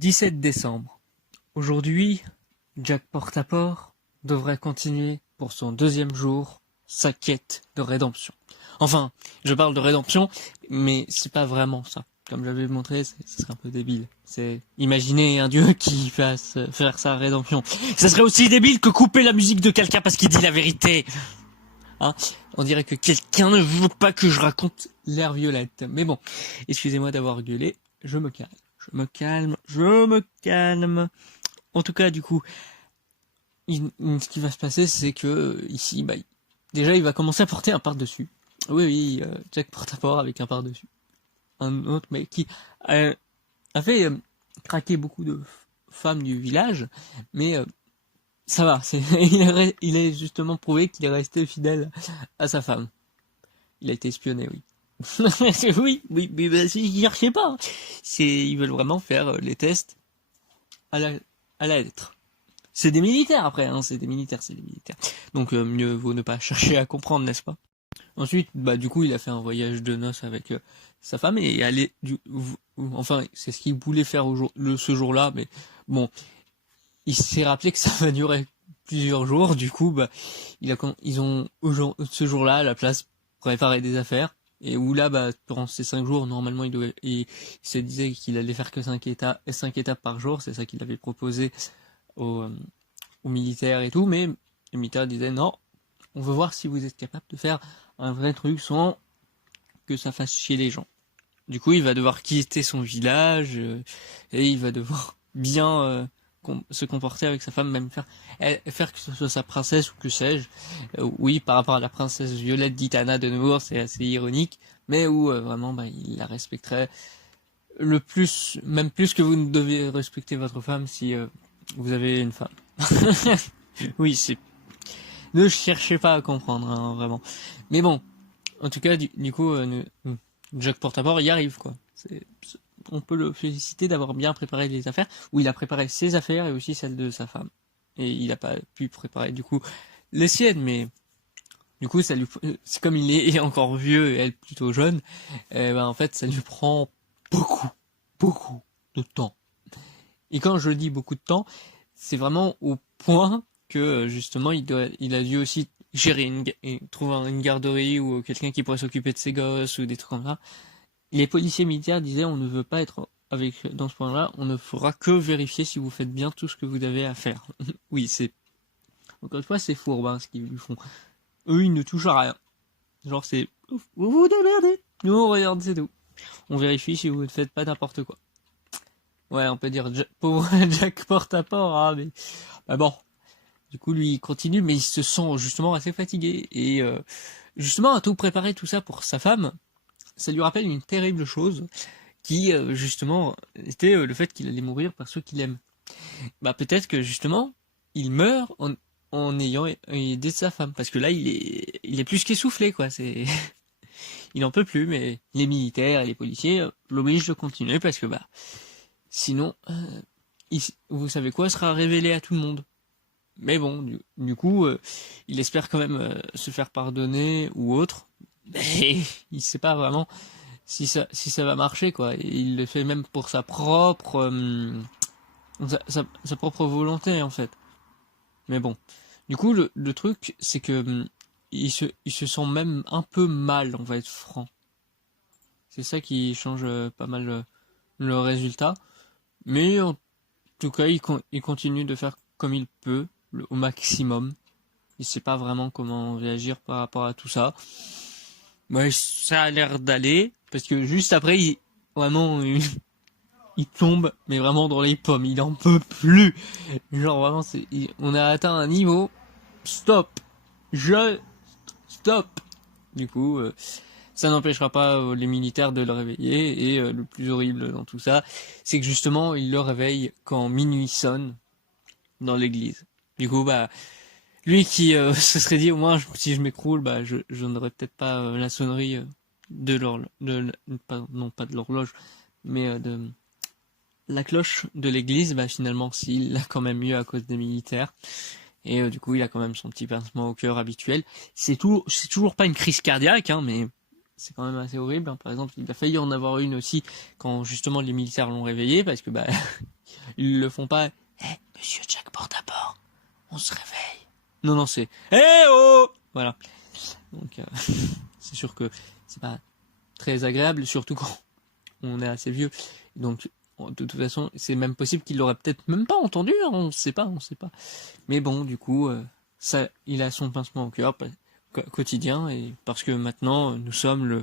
17 décembre. Aujourd'hui, Jack Portaport devrait continuer pour son deuxième jour sa quête de rédemption. Enfin, je parle de rédemption, mais c'est pas vraiment ça. Comme j'avais montré, ce serait un peu débile. C'est imaginer un dieu qui fasse faire sa rédemption. Ça serait aussi débile que couper la musique de quelqu'un parce qu'il dit la vérité. Hein, on dirait que quelqu'un ne veut pas que je raconte l'air violette. Mais bon, excusez-moi d'avoir gueulé, je me calme. En tout cas, du coup, ce qui va se passer, c'est que ici, déjà, il va commencer à porter un par-dessus. Oui, Jack Portaport avec un par-dessus. Un autre, mais qui a fait craquer beaucoup de femmes du village, mais ça va. Il a justement prouvé qu'il est resté fidèle à sa femme. Il a été espionné, oui. oui, mais je sais pas. Ils veulent vraiment faire les tests à la lettre. C'est des militaires après, hein, c'est des militaires. Donc mieux vaut ne pas chercher à comprendre, n'est-ce pas? Ensuite, du coup, il a fait un voyage de noces avec sa femme et aller enfin, c'est ce qu'il voulait faire ce jour-là, mais bon, il s'est rappelé que ça va durer plusieurs jours. Du coup, ils ont ce jour-là à la place préparé des affaires. Et où là, durant ces 5 jours, normalement, il se disait qu'il allait faire que 5 étapes par jour. C'est ça qu'il avait proposé aux militaires et tout. Mais les militaires disaient non, on veut voir si vous êtes capable de faire un vrai truc sans que ça fasse chier les gens. Du coup, il va devoir quitter son village et il va devoir bien se comporter avec sa femme, même faire que ce soit sa princesse ou que sais-je. Oui, par rapport à la princesse Violette d'Itana de Nemours, c'est assez ironique, mais où vraiment il la respecterait le plus, même plus que vous ne devez respecter votre femme si vous avez une femme. Oui, ne cherchez pas à comprendre, hein, vraiment. Mais bon, en tout cas, du coup, Jack Portaport y arrive, quoi. On peut le féliciter d'avoir bien préparé les affaires, où il a préparé ses affaires et aussi celles de sa femme. Et il n'a pas pu préparer, du coup, les siennes, mais du coup, c'est comme il est encore vieux et elle plutôt jeune, en fait, ça lui prend beaucoup de temps. Et quand je dis beaucoup de temps, c'est vraiment au point que, justement, il a dû aussi gérer trouver une garderie ou quelqu'un qui pourrait s'occuper de ses gosses ou des trucs comme ça. Les policiers militaires disaient on ne veut pas être dans ce point-là, on ne fera que vérifier si vous faites bien tout ce que vous avez à faire. Oui, encore une fois, c'est fourbe, hein, ce qu'ils lui font. Eux, ils ne touchent à rien. Genre, vous vous démerdez. Nous, on regarde, c'est tout. On vérifie si vous ne faites pas n'importe quoi. Ouais, on peut dire pauvre Jack Portaport, hein, mais bon. Du coup, lui, il continue, mais il se sent justement assez fatigué. Et justement, à tout préparer tout ça pour sa femme, ça lui rappelle une terrible chose qui, justement, était le fait qu'il allait mourir par ceux qu'il aime. Peut-être que, justement, il meurt en ayant aidé sa femme. Parce que là, il est plus qu'essoufflé, quoi. Il en peut plus, mais les militaires et les policiers l'obligent de continuer parce que, sinon, vous savez quoi, sera révélé à tout le monde. Mais bon, du coup, il espère quand même se faire pardonner ou autre. Mais il sait pas vraiment si ça va marcher, quoi. Et il le fait même pour sa propre volonté, en fait. Mais bon. Du coup, le truc, c'est que il se sent même un peu mal, on va être franc. C'est ça qui change pas mal le résultat. Mais en tout cas, il continue de faire comme il peut, au maximum. Il sait pas vraiment comment réagir par rapport à tout ça. Ça a l'air d'aller, parce que juste après, il tombe, mais vraiment dans les pommes. Il en peut plus. Genre vraiment, on a atteint un niveau. Stop. Stop. Du coup, ça n'empêchera pas les militaires de le réveiller. Et le plus horrible dans tout ça, c'est que justement, il le réveille quand minuit sonne dans l'église. Du coup, lui qui se serait dit au moins si je m'écroule, je n'aurais peut-être pas la sonnerie de l'horloge, non pas de l'horloge, mais de la cloche de l'église. Finalement, s'il l'a quand même eu à cause des militaires. Et du coup, il a quand même son petit pincement au cœur habituel. C'est toujours pas une crise cardiaque, hein, mais c'est quand même assez horrible. Hein. Par exemple, il a failli en avoir une aussi quand justement les militaires l'ont réveillé, parce que Ils le font pas. Monsieur Jack Porte-à-Porte, on se réveille. Non, c'est oh. Voilà. Donc c'est sûr que c'est pas très agréable, surtout quand on est assez vieux. Donc de toute façon, c'est même possible qu'il l'aurait peut-être même pas entendu. Hein, on sait pas. Mais bon, du coup, ça, il a son pincement au cœur quotidien, et parce que maintenant nous sommes le